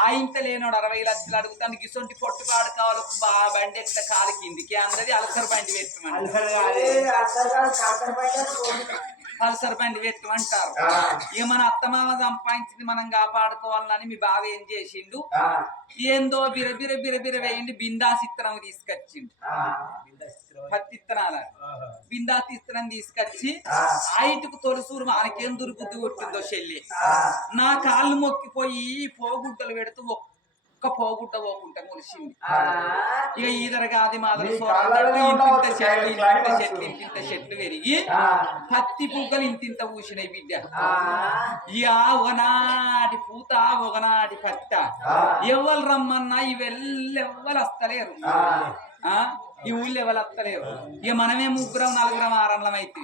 ఆ ఇంత లేనోడు 60 లక్షలు అడుగుతాను గిసొంటి పొట్టుపాడు కావాలి బండి ఎత్త కాలు కిందికి అందది అలసర బండి పెట్టమని పల్సర్ బండి పెట్టమంటారు. ఇక మన అత్తమామ సంపాదించింది మనం కాపాడుకోవాలని మీ బావ ఏం చేసిండు, ఏందో బిరబిర బిరబిర వేయండి బిందాస్ ఇత్తనం తీసుకొచ్చిండు. పత్తి ఇత్తనాల బిందాస్ ఇత్తనం తీసుకొచ్చి ఆయటకు తొలసూరు మనకేం దుర్బుద్ధి కొట్టిందో చెల్లి. నా కాళ్ళు మొక్కిపోయి పోగుడ్డలు పెడుతూ ఒక్క పోగుడ్డ పోకుంటే ములిసింది. ఇక ఈదరగాది మాదర ఇంత చెట్లు ఇంత చెట్లు పెరిగి పత్తి పుగ్గలు ఇంత ఊసినాయి బిడ్డ. ఇక ఒకనాటి పూత ఒకనాటి పత్త ఎవరు రమ్మన్నా ఇవెల్లెవ్వరు వస్తలేరు. ఈ ఊళ్ళో ఎవరు వస్తలేరు. ఇక మనమే ముగ్గురం నలుగురం ఆరంలం అయితే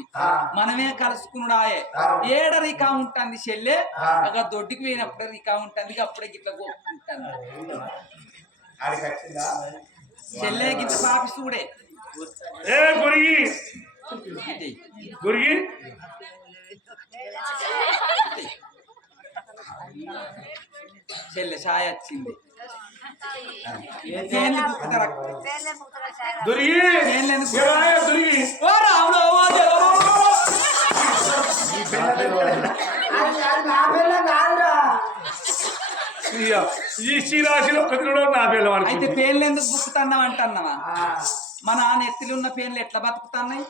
మనమే కలుసుకున్నాయే. ఏడ రికా ఉంటుంది చెల్లె ఒక దొడ్డికి పోయినప్పుడు రికా ఉంటుంది, అప్పుడే గిట్ల కోరుకుంటుంది చెల్లె గిట్ల పాపి చూడే. చెల్లె ఛాయ్ వచ్చింది. అయితే పేర్లు ఎందుకు బుక్కుతున్నావు అంటున్నావా? మన నెత్తిలో ఉన్న పేర్లు ఎట్లా బతుకుతున్నాయి?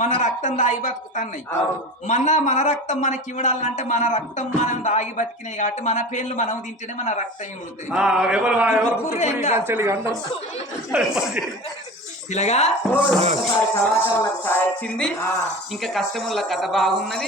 మన రక్తం దాగి బతుకుతున్నాయి. మన రక్తం మనకి ఇవ్వడాలంటే మన రక్తం మనం దాగి బతికినాయి కాబట్టి మన పేర్లు మనం తింటేనే మన రక్తం ఇవ్వడుతుంది. ఇలాగా వచ్చింది. ఇంకా కస్టమర్ల కథ బాగున్నది.